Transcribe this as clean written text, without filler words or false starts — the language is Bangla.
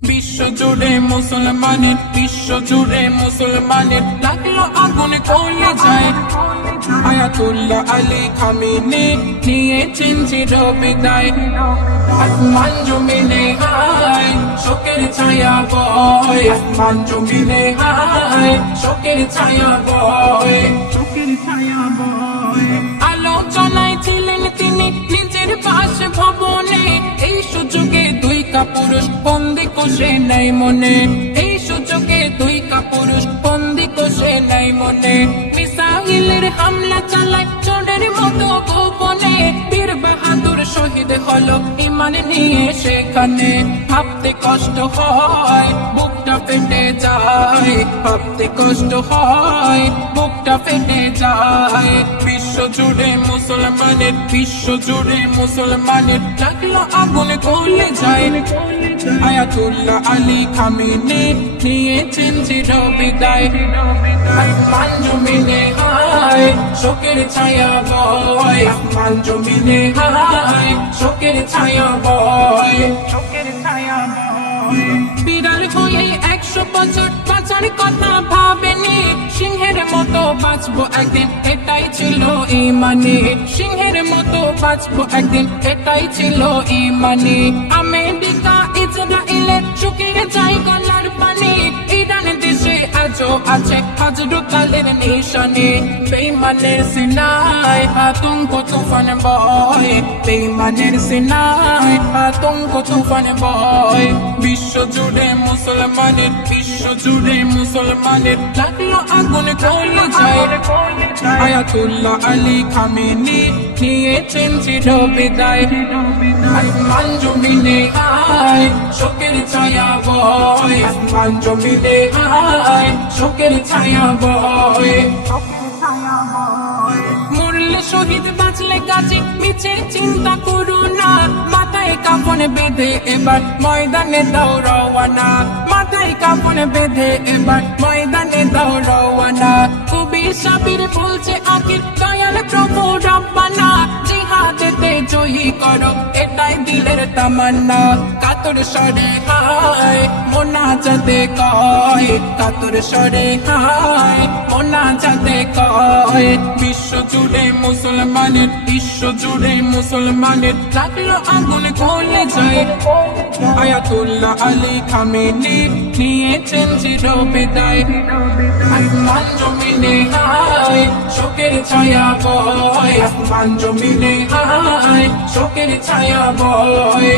বিশ্ব জুড়ে মুসলমানের লাগলো আগুন কলে যায়। আয়াতুল্লাহ আলী খামেনি নিয়েছেন চির বিদায়। আসমান জমিনে হায় শোকের ছায়া বয়, আসমান জমিনে হায় শোকের ছায়া বয়, শোকের ছায়া বয়। আলোচনায় ছিলেন তিনি নিজের বাসভবনে, এই সুযোগে দুই কাপুরুষ বন্দি কোষে নাই মনে, এই সুযোগে দুই কাপুরুষ বন্দি কোষে নাই মনে। মিসাইলের হামলা চালায় চোরের মতো গোপনে, বীর বাহাদুর শহীদ হলো ইমান নিয়ে সেখানে। ভাবতে কষ্ট হয় বুকটা ফেটে যায়, ভাবতে কষ্ট হয় বুকটা ফেটে যায়। বিশ্ব জুড়ে মুসলমানের লাগলো আগুন গলে যায়। আয়াতুল্লাহ আলী খামেনি নিয়েছেন চির বিদায়। আসমান জমিনে হায় শোকের ছায়া বয়, আসমান জমিনে হায় শোকের ছায়া বয়, শোকের ছায়া বয়। বিড়াল হয়ে 100 বছর বাঁচার কথা ভাবেনি, সিংহের মতো বাঁচবো একদিন এটাই ছিল ইমানে, সিংহের মতো বাঁচবো একদিন এটাই ছিল ইমানে। আমেরিকা ইসরায়েলে শুকিয়ে যায় গলার পানি, ইরান দেশে আজও আছে হযরত আলীর নিশানে। বেঈমানের সিনায় আতঙ্ক তুফান বয়, বেঈমানের সিনায় আতঙ্ক তুফান বয়। বিশ্ব জুড়ে মুসলমানের লাগলো আগুন গলে যায়। আয়াতুল্লাহ আলী খামেনি নিয়েছেন চির বিদায়। আসমান জমিনে হায় শোকের ছায়া বয়, আসমান জমিনে হায় শোকের ছায়া বয়, শোকের ছায়া বয়। মরলে শহীদ বাঁচলে গাজী মিছে চিন্তা করো না, মাথায় কাফন বেঁধে এবার ময়দানে দাও রওয়ানা, মাথায় কাফন বেঁধে এবার ময়দানে দাও রওয়ানা। কবি সাবির বলছে আখির দয়াল প্রভু রব্বানা, জিহাদেতে জয়ী করো এটাই দিলের তামান্না। কাতর স্বরে হায় মোনাজাতে কয়, কাতর স্বরে হায় মোনাজাতে কয়। বিশ্ব জুড়ে মুসলমানের লাগলো আগুন গলে যায়। আয়াতুল্লাহ আলী খামেনি নিয়েছেন চির বিদায়। আসমান জমিনে হায় শোকের ছায়া বয়, আসমান জমিনে হায় শোকের ছায়া বয়।